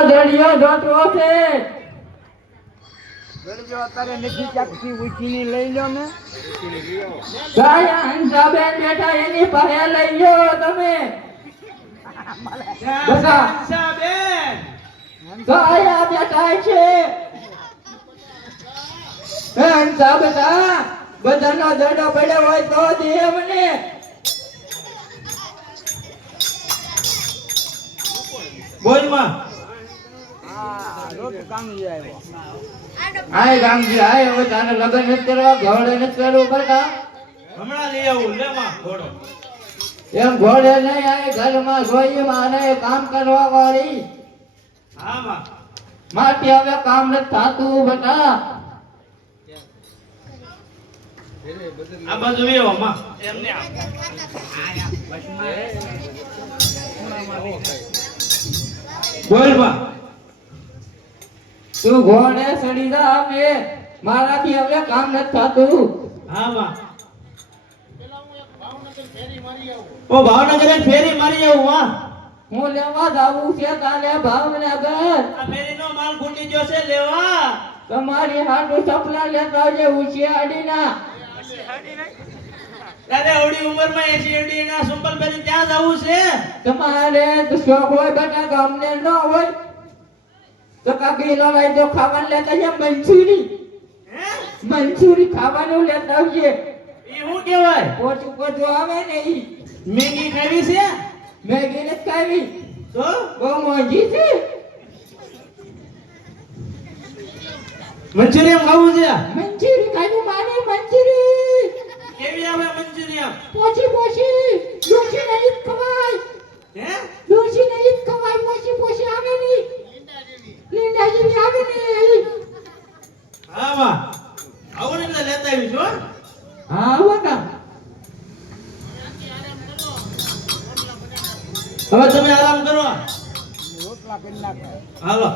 દળિયો જોતો છે દળિયો અત્યારે નથી ચાકતી ઉઠીને લઈ લો ને ગાય હંસાબેન બેઠા એની પાસે લઈ લો તમે બધા હંસાબેન ગાય બેઠા છે હંસા બેટા બધાનો દડો પડ્યો હોય તો દે મને બોલ માં આય ગામજી આય હવે તારે લગન નથી કરવા ઘોડે નથી કરવું બેટા હમણાં લઈ આવું લે માં ઘોડો એમ ઘોડે નહીં આય ઘરમાં જોઈએ માને કામ કરવા વાળી હા માં માટી હવે કામ નથી થાતું બેટા આ બાજુ વેવો માં એમને બોલ માં તું ઘોડે ચડી જા હવે મારાથી હવે કામ નથી થાતું હા માં ઓ ભાવનગર એક ફેરી મારી આવું માં હું લેવા જાવું છે કાલે ભાવનગર આ ફેરીનો માલ ખૂટી ગયો છે લેવા તમારી હાટુ સપના લેતા આવજે ઉછિયાડીના તારે ઓડી ઉંમરમાં 80 એડી ના સંપલ પહેરી ત્યાં જવું છે તમારે તો શોખ હોય બેટા ગામને ન હોય તો કાકી નો લઈ તો ખાવાનું લેતા છે મંચુરી હે મંચુરી ખાવાનું લેતા આવજે ઈ શું કહેવાય પોચું પોચું આવે ને ઈ મેગી ખાવી છે મેગી નથી ખાવી તો બહુ મોંઘી છે મંચુરિયન ખાવું છે મંચુરી ખાવું મારે મંચુરી કેવી આવે મંચુરિયન પોચી પોચી ડોસી નહીં ખવાય હે ડોસી નહીં ખવાય પોચી પોચી આવે ની લીંડા જેવી આવે ને હા માં આવો ને એટલે લેતા આવી છો હા વકા હવે તમે આરામ કરો રોટલા કરી નાખો હાલો